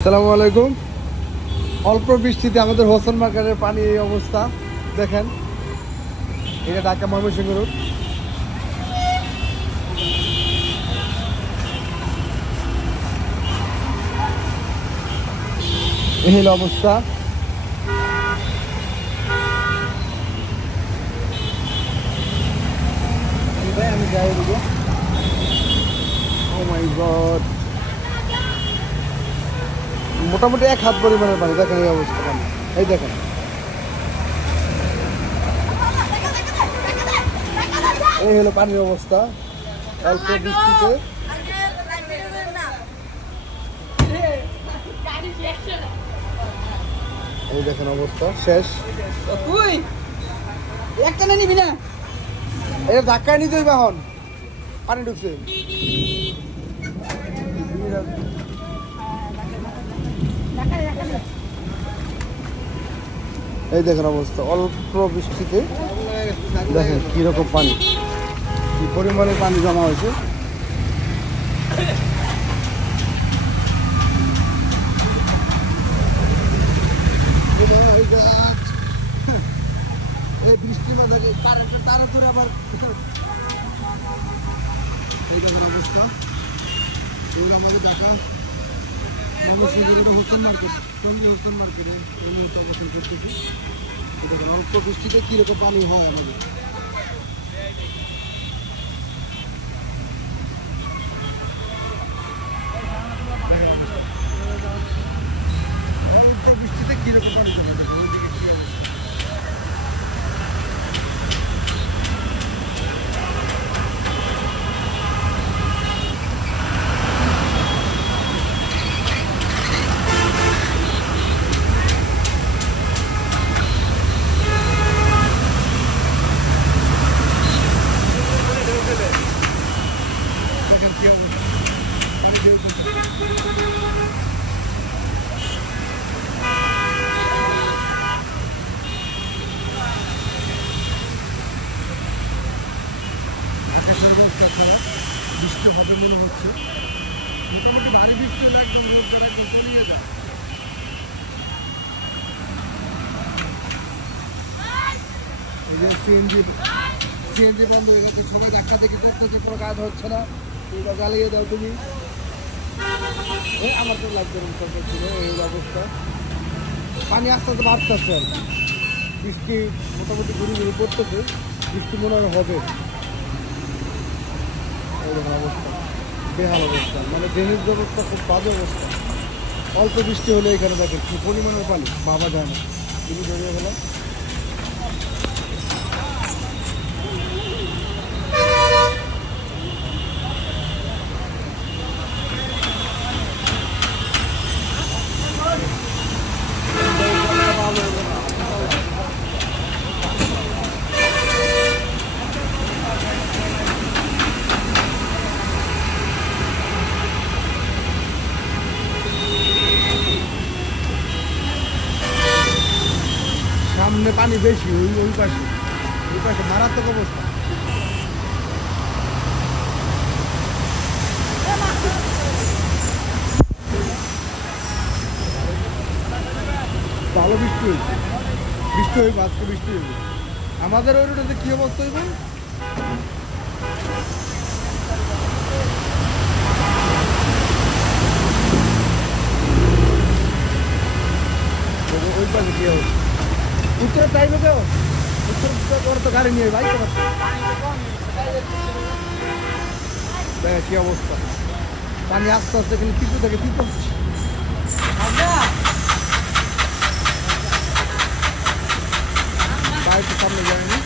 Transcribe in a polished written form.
আসসালামু আলাইকুম। অল্প বৃষ্টিতে আমাদের হোসেন মার্কেটের পানি এই অবস্থা দেখেন। এটা ঢাকা ময়মনসিংহ রোড। এই হলো অবস্থা। আমি যাই দিব। ও মাই গড, মোটামুটি 1 হাত পরিমাণের পানি। দেখেন এই অবস্থা পানি, এই দেখেন। এই হলো পানির অবস্থা অল্প বৃষ্টিতে। এই দেখেন অবস্থা শেষ। একটা না নিবি না, এটা ধাক্কায় নিতে হইবে। এখন পানি ঢুকছে। এই দেখেন অবস্থা অল্প বৃষ্টিতে। দেখেন কিরকম পানি, কি পরিমাণে পানি জমা হয়েছে। এই বৃষ্টির মধ্যে কারেন্টের তার উপরে আবার এই দেখেন অবস্থা। এগুলো আমাদের ঢাকা হোসেন মার্কেট, হোসেন মার্কেটে এই মুহূর্তে অবস্থান করতেছি। দেখেন অল্প বৃষ্টিতে কীরকম পানি হয় আমাদের। অল্প বৃষ্টিতে কীরকম পানি হয়। বৃষ্টি হবে মনে হচ্ছে, মোটামুটি ভারী বৃষ্টি হলে একদম রোদ একদম কমিয়ে যায়। এই যে সিএনজি বন্ধ হয়ে গেছে, সবাই ধাক্কা দেখে করতেছে, কোনো কাজ হচ্ছে না। এইটা জ্বালিয়ে দাও তুমি। আমার তো লাগবে ছিল এই অবস্থা। পানি আস্তে আস্তে বাড়তেছে আর কি। বৃষ্টি মোটামুটি ঘুরে ঘুরে পড়তেছে, বৃষ্টি মনে হয় হবে। এরকম অবস্থা, বেহাল অবস্থা, মানে ড্রেনেজ ব্যবস্থা খুব বাজে অবস্থা। অল্প বৃষ্টি হলে এখানে দেখেন কি পরিমাণের পানি, ভাবা যায় না। তিনি বেরিয়ে গেলাম। সামনে পানি বেশি, ওই পাশে মারাত্মক অবস্থা। ভালো বৃষ্টি হইবে আজকে, বৃষ্টি হইবে। আমাদের ওই রোডে কি অবস্থা হইবে। ওই পাশে কি অবস্থা, উত্তরের টাইমে যাও। উত্তর তো গাড়ি নিয়ে বাইক দেখ কি অবস্থা। পানি আস্তে আস্তে এখানে পিছু থেকে পিছু বাইরের সামনে যায়নি।